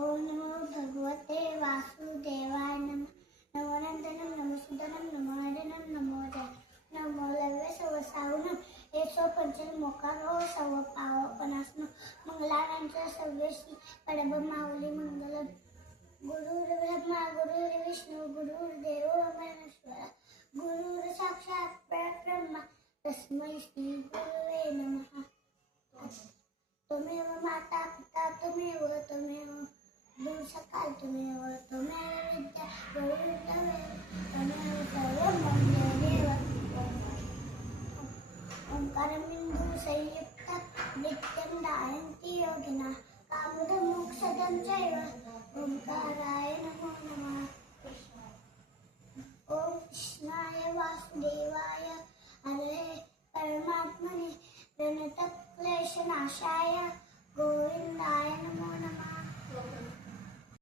ओम नमो भगवते वासुदेवाय नमः. नमो नंदनं नमो सुदनं नमो हरिनं नमो जय नमो लव्य सवसावनं येसो पंचल मोकारो सव पाव पनासनो मंगलानांच्या सव्यश्री कडब माऊली मंगलम. गुरुर्ब्रह्मा गुरुर्विष्णू गुरुर्देव महेश्वरा गुरुर् साक्षात परब्रह्मा तस्मै श्री गुरुवे नमः. त्वमेव माता पिता त्वमेव दूर सकाळ त्वमेव विद्या गुरुर् त्वमेव सर्वं देव. ओंकारबिंदू संयुक्त नित्यं दायन्ति योगिनः कामदं मोक्षदं चैव. ओंकारा